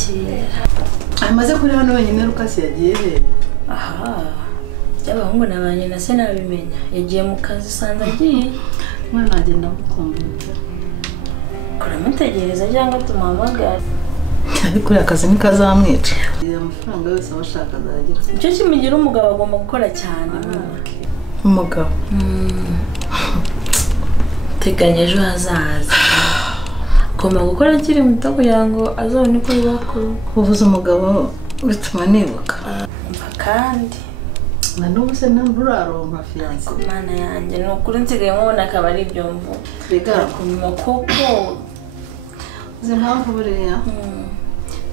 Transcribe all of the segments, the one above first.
kera. Amaze kuri hano wenyine Lucas yagiye he? Aha. By'abahungu nabanye na se nabimenya. Yagiye mu kazi usanze agiye. Mwana agenda mukumbuye. Kuramutegereza cyangwa tumuhamagara. Ariko akazi nikazamwica. Amafaranga yose abashaka azagira. Icyo kimugira umugabo agomba gukora cyane. Umugabo. Teganya ejo hazaza. Agomba gukora akiri muto kugira ngo azabone uko yubakuru. Kuvuza umugabo bituma nibuka. Kandi na n'ubu se nturaromba fiance. Mana yanjye ni ukuri nsigaye nkubona akaba ari ibyo mvu. Rega kumenya koko uzi impamvu buriya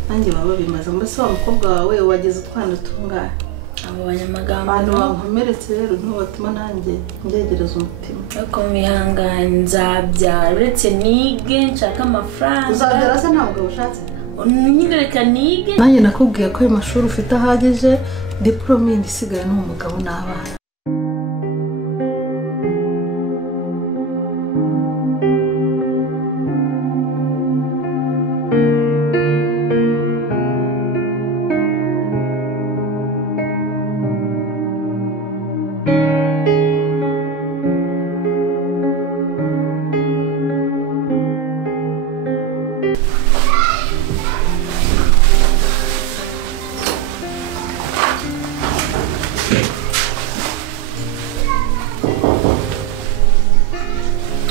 nanjye baba bimaze mbese wa mukobwa wawe wageze utwana tungahe abo banyamagambo abantu bankomeretse rero ntubatuma nanjye ngegereza umutima ariko mihangane nzabyara uretse nige nshaka amafaranga uzabyara se ntabwo ushatse nyireka nige nanjye nakubwiye ko ayo mashuri ufite ahagije diplome yindi isigaye n'umugabo n'abana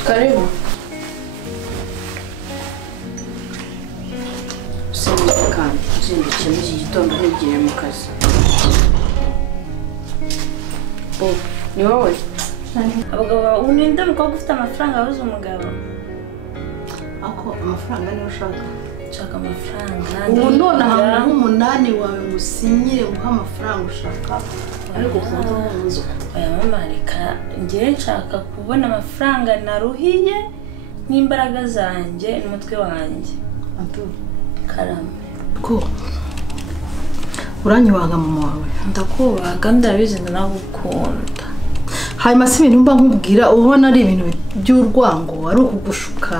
Karibu. Kandi zindutse muri iki gitondo ntigiye mu kazi. Ni wowe? Abagabo uninde mukobwa ufite amafaranga abuze umugabo. Ako amafaranga niyo ushaka. Nshaka amafaranga. Ubu none ahantu nk'umunani wawe ngusinyire uha amafaranga ushaka. Ariko kuza kuvuza. Aya mama reka ngiye nshaka kubona amafaranga naruhiye n'imbaraga zanjye n'umutwe wanjye. Antu Karame. Ko uranyibanga mama wawe. Ndakubaga ndabizi ndanagukunda. Hanyuma si ibintu mba nkubwira ubona ari ibintu by'urwango ari ukugushuka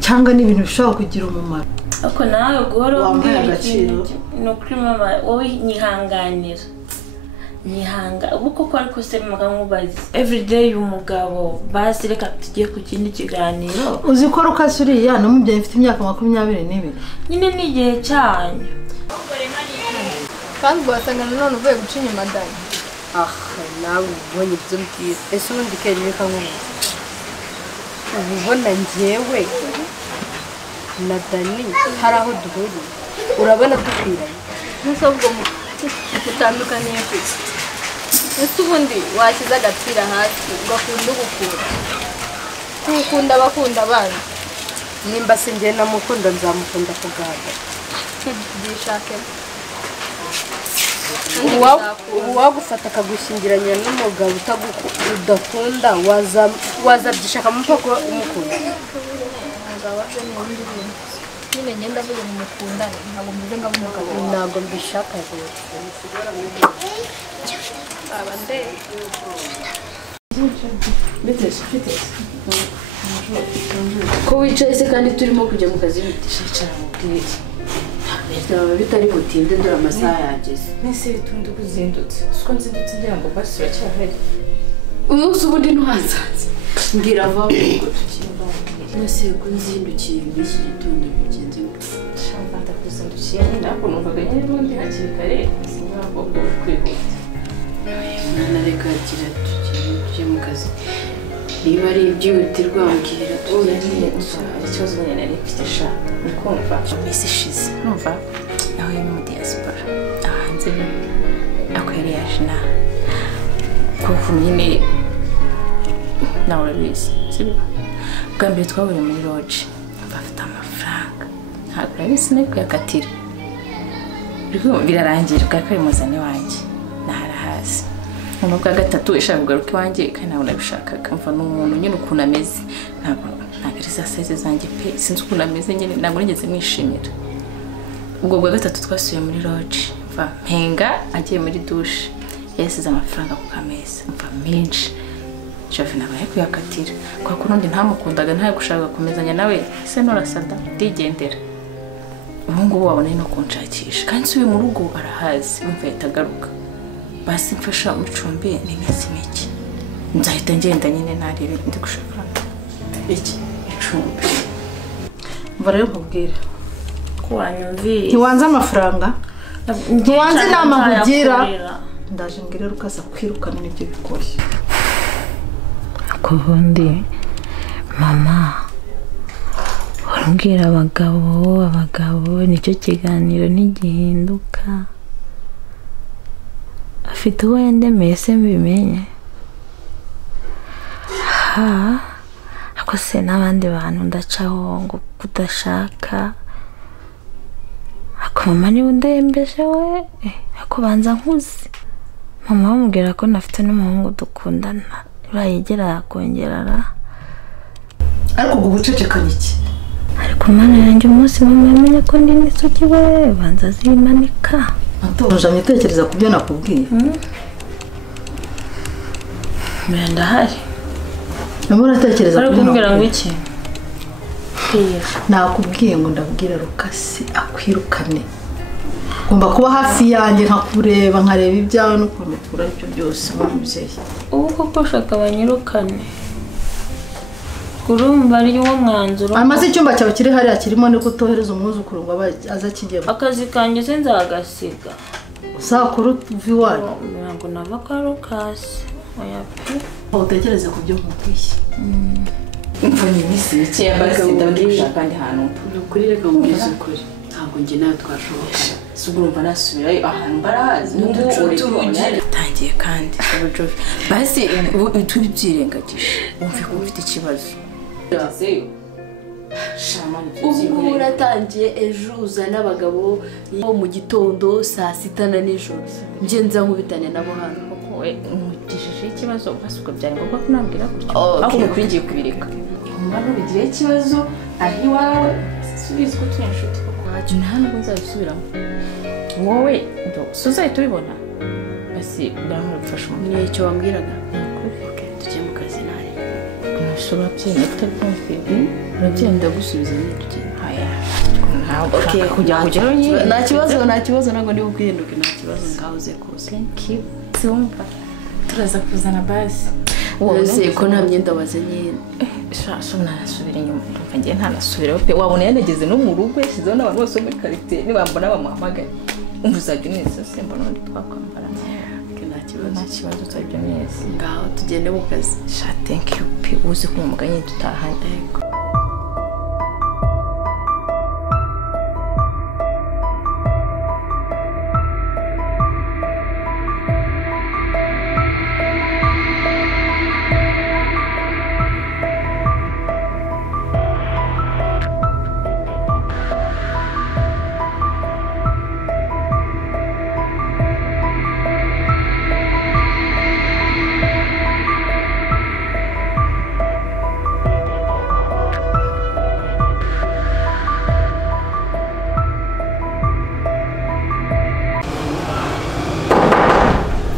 cyangwa n'ibintu bishobora kugira umumaro. Ako nawe guhora wambwira agaciro. No kuri mama wowe nyihanganira. Uko ko ariko se mukamubaza everyday umugabo basi reka tugiye ku kindi kiganiro uzi ko Lucas uriya namubyaye mfite imyaka 22 nyine ni igihe cyanyu kandi wasanga none uvuye guca inyuma Dani nawe ubonye ibyo mbwira ese ubundi keri reka nk'ubu ubona njyewe na Dani hari aho duhuriye urabona dukwiranye n'usabwo mutandukaniye kwe ese ubundi washyize agapira hasi ugakunda ugukunda ukunda abakunda abandi nimba se njye namukunda nzamukunda kuganda byishake uwagufata akagushyingiranya n'umugabo udakunda wazabyishaka mu mpako umukunda nyine ngenda avuga ngo mukundane ntabwo mvuze ngo umugabo ntabwo mbishaka rero abande ko wicaye se kandi turimo kujya mu kazi bitishicara mu bwire byaba bitari butinde dore amasaha yageze nese bitunde kuzindutse siko nzindutse ngira ngo basi uracyahari umunsi ubundi ntuhasanze mbwira vuba ngo tukimva nese ko nzindukiye muri iki gitondo bigenze shamfata kuzindukiye nako numvaga nyine n'undi hakiri kare sinabwo kwihuta mwana reka agira tujye mu kazi niba ari ibyihutirwa mbwira tujyane ikibazo nyine nari mfite sha ukumva iminsi ishize numva aho yari mu diaspora hanze akwere yashina kuko nyine nawe urabizi sibyo bwa mbere twahuriye muri lodge bafite amafaranga ntabwo urabizi no kuyakatira birarangira bwa kabiri muzane wanjye naharahazi umuntu bwa gatatu ishaka kugaruka iwanjye kandi nawe urabishakaga mva n'umuntu nyine ukuntu ameze ntabwo ari za size zanjye pe sinzi ukuntu ameze nyine ntabwo nigeze mwishimira ubwo bwa gatatu twasubiye muri lodge mva mpenga agiye muri douche yasize amafaranga ku kameza mva menshi Jeff nabaye kuyakatira kwa kurundi ntamukundaga ntaye gushaka kumezanya nawe se norasada ndigendera ubu ngubu wabona no kunshakisha kandi nsubiye mu rugo arahazi umva yahita agaruka basi mfasha mucumbi ni iminsi mike nzahita ngenda nyine narire ndi gushaka iki icumbi mva rero nkubwire ko wanyumviye ntiwanze amafaranga ntiwanze inama nkugira ndaje mbwire rukaza kwirukana n'ibyo bikoye kubundi mama urambwira abagabo nicyo kiganiro ntigihinduka afite uwo yandemeye se mbimenye ako se n'abandi bantu ndacaho ngo kudashaka ako mama niba undembeje we ako banza nkuzi mama bamubwira ko nafite n'umuhungu dukundana urayegera yakongerara ariko ubwo bucecekanye iki ariko mana yanjye umunsi mama yamenye ko ndi n'isugi we banza zimanika atuje amitekereza ku byo nakubwiye ndahari namo uratekereza ari kumbwira ngo iki nakubwiye ngo ndabwira Rukasi akwirukane ngomba kuba hafi yanjye nkakureba nkareba ibyawe n'ukuntu ukura ibyo byose nk'umubyeyi ubu koko ushaka abanyirukane urumva ari wo mwanzuro amaze icyumba cyawe kiri hariya kirimo niko utohereza umwuzukuru ngo aza kigemo akazi kanjye se nzagasiga uzakora uva iwanyu ntabwo nava kwa Rukasi oya pe utekereze ku byo nkubwiye mvanye iminsi mike basi ndabandi gushaka kandi hantu ni ukuri reka mubwize ukuri ntabwo njye nawe twashobokana si urumva nasubirayo ahantu mbarahazi tangiye kandi basi turi byirengagije wumve ko ufite ikibazo ubwo uratangiye ejo uzana abagabo bo mu gitondo saa sita na nijoro njye nza nkubitane nabo hano nkugishije ikibazo basi ukabyara ngombwa ko nabwira gutyo ahubwo ukuri ngiye kubireka umva ntubigire ikibazo aho iwawe subiza ko turi inshuti ntacyo nta nubwo nzabisubiramo wowe so uzahita ubibona basi ndamufasha umuntu niyo icyo wambwiraga tujye mu kazi nawe ushobora byenda utabyumviye urabyenda ndagusubiza nyine tugenda ntabwo ushaka kujya kugeraho nyine nta kibazo ntabwo ndi bukwihinduke nta kibazo ngaho uze kuza thank you siwumva turaza kuzana basi wese ko nta myenda wazanye shasho nasubira inyuma ndumva ngiye ntanasubiraho pe wabona yanageze no mu rugo yashyizeho n'abantu bose muri quartier nibambona bamuhamagaye umva uzajya neza se mbona undi twakwambara nta kibazo utajya neza ngaho tugende mu kazi sha thank you pe uzi ko umuganye tutahane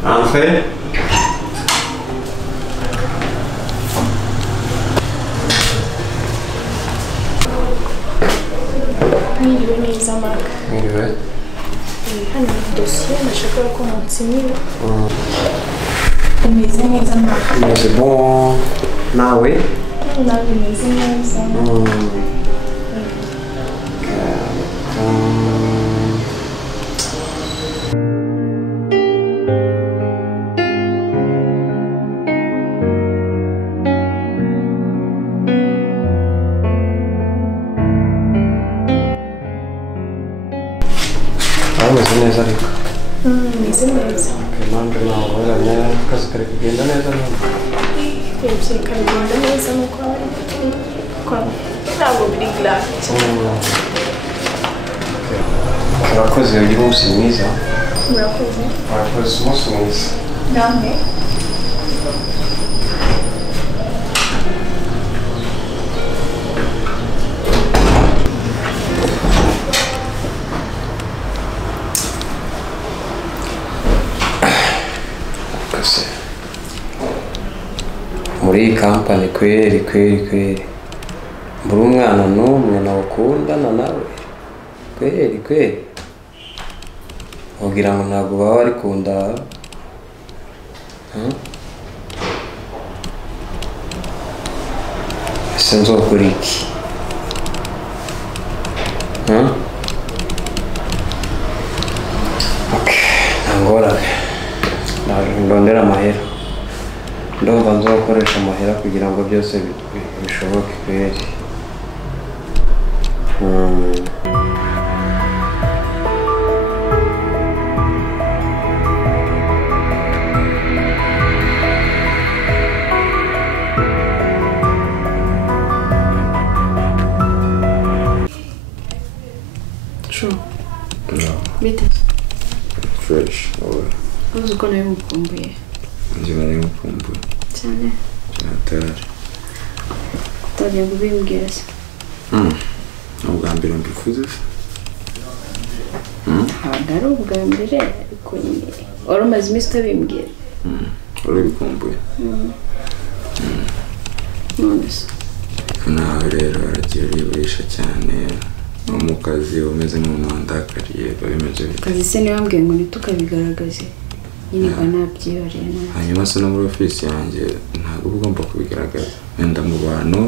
Entrez. Mwiriwe neza Mark. Mwiriwe. Hano dosiye nashakaga ko munsinyira. Umeze neza Mark. Meze bon. Nawe? Nawe umeze neza. Meze neza ariko. Umeze neza. Nanjye nabonye akazi kari kugenda neza none. Twebwe karagenda neza nuko ari kwa ntabwo biri grave cyane. Murakoze uyu munsi mwiza. Murakoze. Murakoze umunsi mwiza. Namwe. Muri iyi kampani kweri mbura umwana n'umwe nawukundana nawe kweri ugira ngo ntabwo baba bari kunda ese nzokora iki ntangorane ndondera amahera ndumva nzokoresha amahera kugira ngo byose bishoboke kweri Bite? Fresh, Uzi ko nawe mukumbuye. njye nari mukumbuye Cyane. atari Utagiye kubimbwira se. ubwa mbere mbivuze Ntabwo ari ubwa mbere ariko nyine wari umaze iminsi utabimbwira. wari ubikumbuye None se. nawe rero aragiye uriburisha cyane mu kazi umeze nk'umwandakariye bimeze bite Kazi se niwe wambwiye ngo ntitukabigaragaze. Nyine mba nabyihoreye nawe. hanyuma se no muri ofisi yanjye ntabwo uba ugomba kubigaragaza wenda mu bantu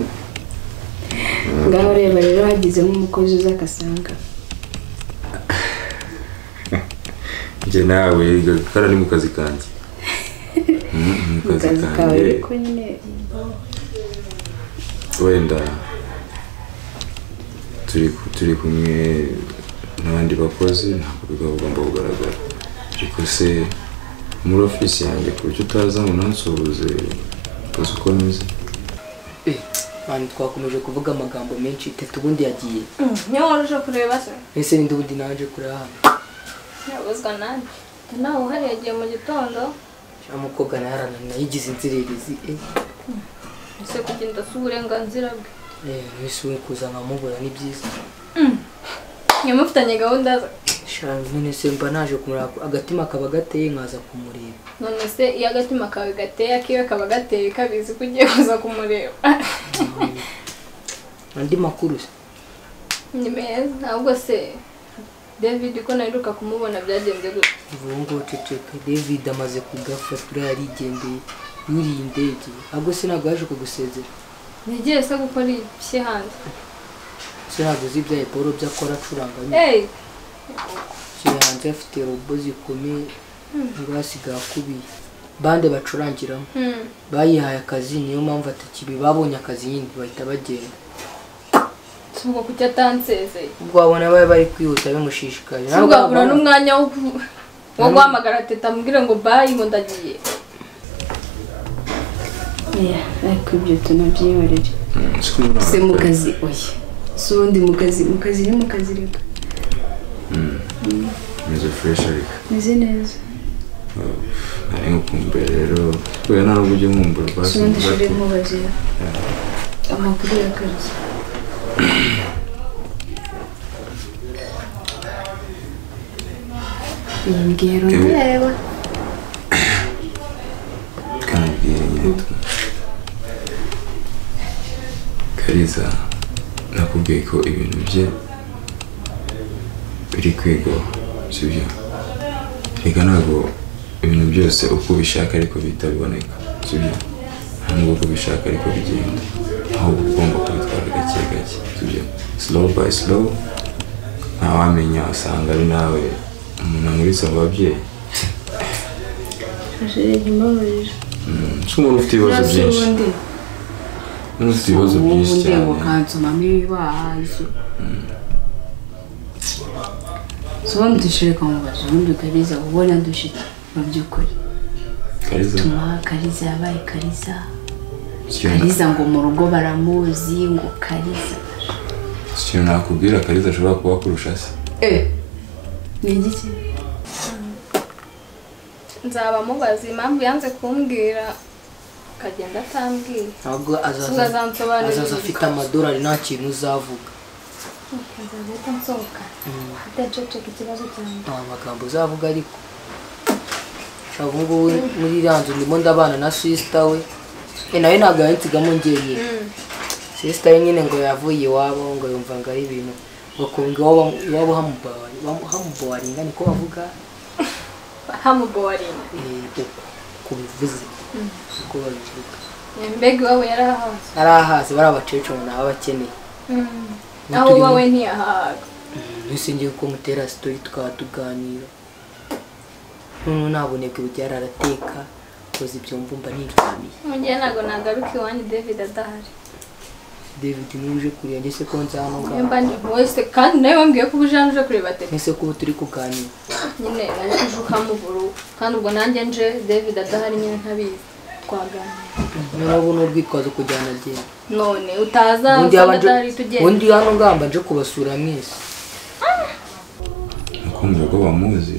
Ngaho reba rero hagize nk'umukozi uza agasanga. njye nawe gakora ni mu kazi kanjye mu kazi Kazi kawe kanjye ariko nyine wenda turi kumwe n'abandi bakozi ntabwo bigomba kugaragara ariko se muri ofisi yanjye ku buryo utaza ngo nansuhuze ukazi uko meze mani twakomeje kuvuga amagambo menshi Teta ubundi yagiye niyo waruje kureba se ese ninde ubundi naje kureba hano yabuzwa nanjye nawe uhari yagiye mu gitondo umukobwa nayaranana yigize inzererezi ese kugenda si uburenganzira bwe mwese we kuza nkamubura ni byiza nyamufitanye gahunda ze none se mba naje kumureba agatima kaba gateye nkaza kumureba none se iyo agatima kawe gateye akiwe kaba gateye kabizi ko ugiye kuza kumureba andi makuru se ni meza ahubwo se David ko naheruka kumubona byagenze gute ubu ngo ceceka David amaze kugafatira yarigendeye yuriye indege ahubwo se ntabwo yaje kugusezera yagiye se gukora ibye hanze se ntabwo uzi ibya Paul byakora acuranga hanze afite robo zikomeye ngo hasigaye akubiye bande bacurangiramo bayihaye akazi niyo mpamvu atakibi babonye akazi nyine bahita bagenda ubwo kuki atansezeye ubwo wabona bari kwihuta bimushishikaje ntabwo abura n'umwanya wo guhamagara Teta amubwire ngo bayi ngo ndagiye ariko ibyo tunabyihorere se mu kazi oya si ubundi mu kazi ni mu kazi reka meze fresh ariko meze neza nari ngukumbuye rero kubera nta nubwo ujya nkumbura si ubundi shuri nkubazira amakuru y'akazi imbwira ndeba kanabwira nyine Kariza nakubwiye ko ibintu bye biri kwiga sibyo reka ntabwo ibintu byose uko ubishaka ariko bihita biboneka sibyo nta nubwo uko ubishaka ariko bigenda ahubwo ugomba kubitwara gake gake sibyo slow by slow ntawamenya asanga ari nawe umuntu amuritse mu babyeyi si umuntu ufite ibibazo byinshi umuntu ufite ibibazo byinshi cyane ukansomamo ibibazo ubundi dushireka mubazo ubundi Kariza ubona dushita mu by'ukuri Kariza tuma Kariza yabaye Kariza ngo mu rugo baramuzi ngo Kariza ikintu nakubwira Kariza ashobora kuba kurusha se ni igiki nzaba mubaza impamvu yanze kumbwira akagenda atambwiye ntabwo azaza afite amadolari nta kintu uzavuga nzahita nsohoka ataceceka ikibazo cyanjye nta magambo uzavuga ariko ubu ngubu muri iriya nzu ndimo ndabana na sisita we nawe ntabwo yansigamo njyenyine sisita we nyine ngo yavuye iwabo ngo yumva ngo ari ibintu bakunga iwabo hamubowaringa niko bavuga hamubowaringa kubivuze uko babivuga mbega iwabo yarahaze bari abakecuru nabo bakeneye aho wawe ntiyahaga ntusingiye ko mutera story tukatuganira none naboneke bujyara arateka koze ibyo mvumba n'iryamiye njye ntago nagaruka iwanyu David adahari David nuje kuri yanjye se ko nzano mba ndi wese kandi nawe wambwiye ko uje kureba tete ese ko turi kuganira nyine uje ukamuvuru kandi ubwo nanjye nje David adahari nyine ntabizi twaganira nabo n'ubwitwazo kujyana agenda none utaza adahari tugenda undi hano ngamba nje kubasura mwese nakumva ko bamuzi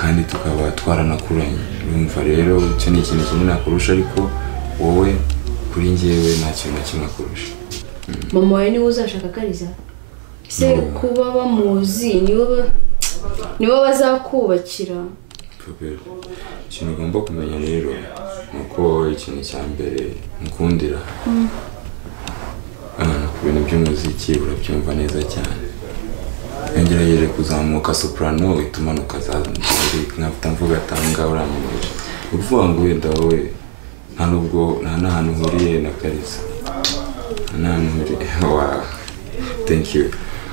kandi tukaba twaranakuranye urumva rero icyo ni ikintu kinini nakurusha ariko wowe kuri njyewe nta kintu na kimwe akurusha mama wawe niwe uzashaka Kariza se kuba bamuzi niwe bazakubakira ikintu ugomba kumenya rero ni uko ikintu cya mbere mukundira ku bintu by'umuziki urabyumva neza cyane yongerageje kuzamuka soprano uhita umanuka nkafite mvuga atanga uramenyeje ni ukuvuga ngo wenda wowe nta n'ahantu uhuriye na Kariza nta n'ahantu uhuriye wow thank you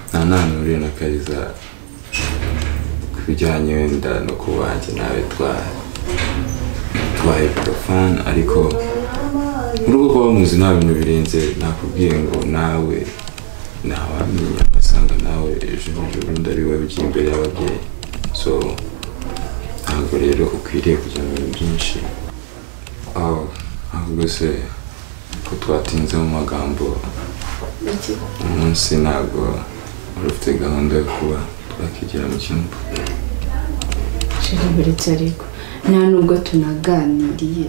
nta n'ahantu uhuriye na Kariza ku bijyanye wenda no kuba njye nawe twaye profane ariko muri uko kuba muzi nta bintu birenze nakubwiye ngo nawe ntawamenya asanga nawe ejo bundi ari wowe ugiye imbere y'ababyeyi so ntabwo rero ukwiriye kujya mu bintu byinshi ahubwo se ko twatinze mu magambo umunsi ntabwo wari ufite gahunda yo kuba twakigira mu cyumba shiriberetse ariko nta nubwo tunaganiriye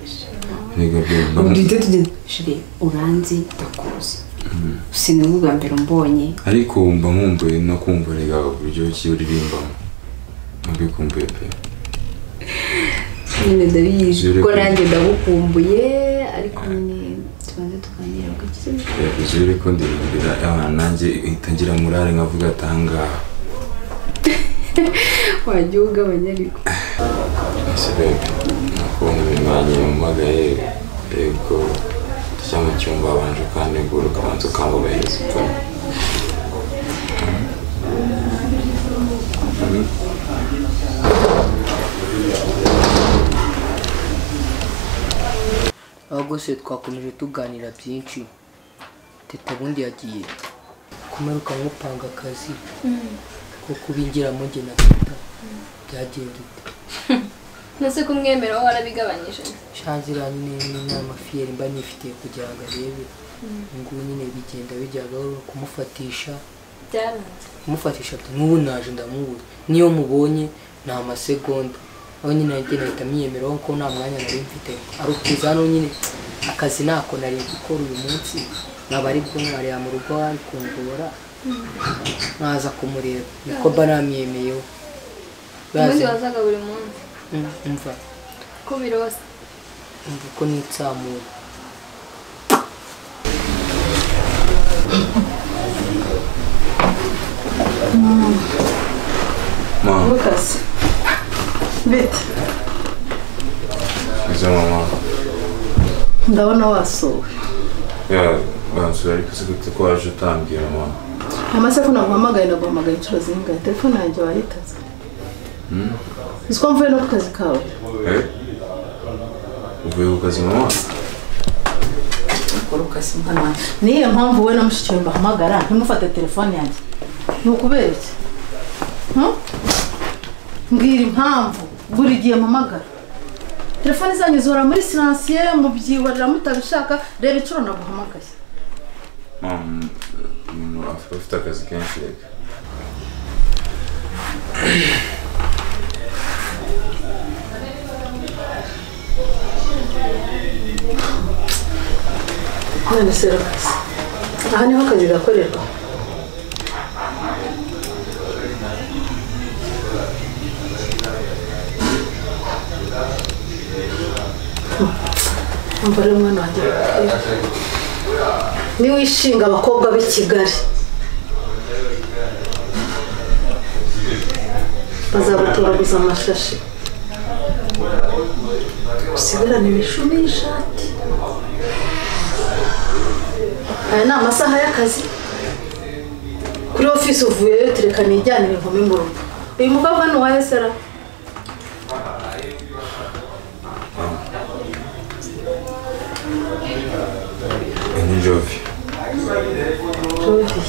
shiri uranzi ndakuzi sinzi ubwa mbere umbonye ariko wumva nkumbuye no kumva rega uburyo ki uririmbamo nabikumbuye pe nyine ndabizi ko nanjye ndabukumbuye ariko nyine tubanze tuganira ugakize uzure ko ndirimbira abana nanjye ihita ngira murare nkavuga atangaha wajya ugabanya ariko ese bebe nakubona ibimanye umagaye yego tujya mu cyumba wabanje ukanegura ukabanza ukambubahiriza ipfunwe ahubwo se twakomeje tuganira byinshi teta bundi yagiye kumaruka nk'upanga akazi ko kubingiramo njye na teta byagiye gute nase kumwemera wowe warabigabanyije shanzira nyine n'amafiyeri mba nifitiye kugira ngo arebe ngo nyine bigenda bijyagaho kumufatisha kumufatisha n'ubu naje ndamubura niyo mubonye ni amasegonda aho nyine nagiye nahita myemeraho ko nta mwanya nari mfite ari ukuza hano nyine akazi nako nari gukora uyu munsi nkaba ari bwo nkareba mu rugo ari kungora nkaza kumureba niko mba namyemeyeho ubundi wazaga buri munsi umva ko birose umva ko nitsamura Lucas bite izo mama ndabona wasuwe bansura ariko se gute ko waje utambwira mama amaze ko naguhamagaye inshuro zingahe telefone yanjye wayitaze uzi ko mvuye no ku kazi kawe uvuye ku kazi mama Lucas mwana niyo mpamvu we na mushiki wawe mbahamagara ntimufate telefone yanjye ni ukubera iki mbwira impamvu buri gihe mpamagara telefone zanyu zihora muri siransiye mubyihorera mutabishaka reba inshuro naguhamagaye umuntu afite akazi kenshi reka none se Lucas aha niho akazi gakorerwa mbere umwana wanjye niwe ishinga abakobwa b'i Kigali bazagutoraguza amashashi usigarane imishumi y'ishati. Aya ni amasaha y'akazi kuri ofisi uvuyeyo tureka nijyanire inkumi mu rugo. Uyu mukobwa ni uwahe sera? Ni Jovi. Jovi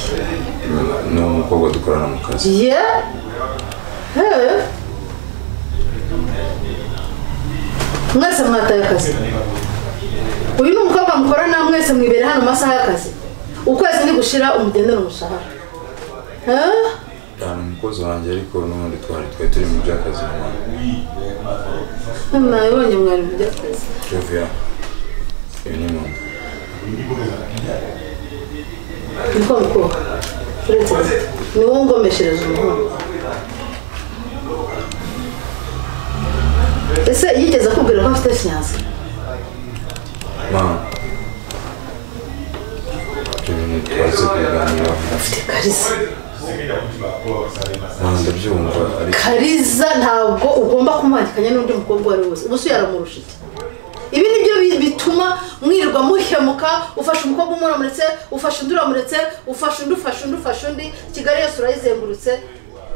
ni umukobwa dukorana mu kazi. Yeah. Hey. Mwese mwataye akazi. Uyu ni umukobwa mukorana mwese mwibere hano masaha y'akazi. Ukwezi ni gushira umugendera umushahara. Ni umukozi wanjye ariko n'ubundi twari turi mu by'akazi. Nabonye mwari mu by'akazi. Jovi, ibi ni mama. Niko mukobwa. Ni wowe ngomeshereza umuhungu. Ese yigeze akubwira ko afite fiancé? Mama. Ibintu twaze kuganira. Afite Kariza. Ndabyumva ariko Kariza ntabwo ugomba kumwandikanya n'undi mukobwa wari wose. Ubuso yaramurusha iki? Ibi nibyo bituma mwirirwa muhemuka, ufasha umukobwa umuramuretse, ufasha undi uramuretse, ufasha undi, Kigali yose urayizengurutse.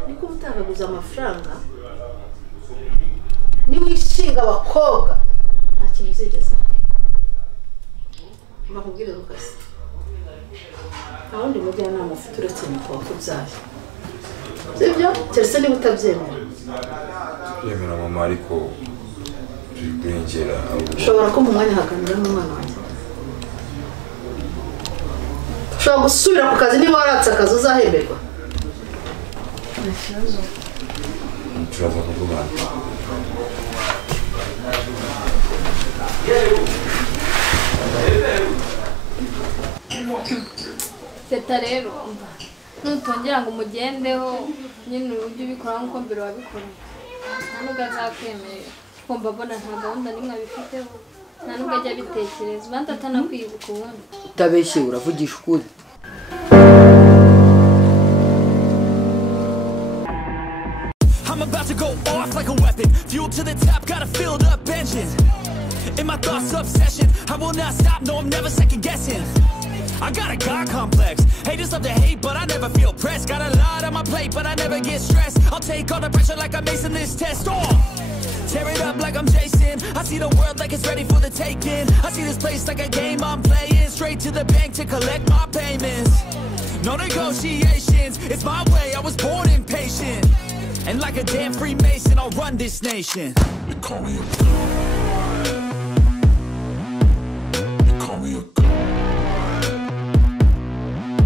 Niko utagaguza amafaranga. Ni wishinga abakobwa. Nta kintu uzigeza. Bakubwire Lucas. Awundi mujyanama ufite uretse umukobwa ubyaye. Sibyo? Cyese niba utabyemera. Yemera mama ariko kwinjira. Ushobora ko mu mwanya haganira n'umwana wanjye. Ushobora gusubira ku kazi niba waratse akazi uzahemberwa. Turaza kuvugana. Teta rero nutongera ngo umugendeho nyine ujye ubikora nk'uko mbere wabikora nta nubwo azakwemerera kuko mbabona nta gahunda n'imwe abifiteho nta nubwo ajya abitekereza ubanza atanakwibuka ubundi utabeshye uravugisha ukuri. I'm about to go off like a weapon, fuel to the top, got a filled up engine. In my thoughts obsession, I will not stop, no I'm never second guessing. I got a God complex, haters love to hate but I never feel pressed. Got a lot on my plate but I never get stressed. I'll take all the pressure like I'm acing this test. Tear it up like I'm Jason, I see the world like it's ready for the taking. I see this place like a game I'm playing, straight to the bank to collect my payments. No negotiations, it's my way, I was born impatient. And like a damn Freemason, I'll run this nation. They call me a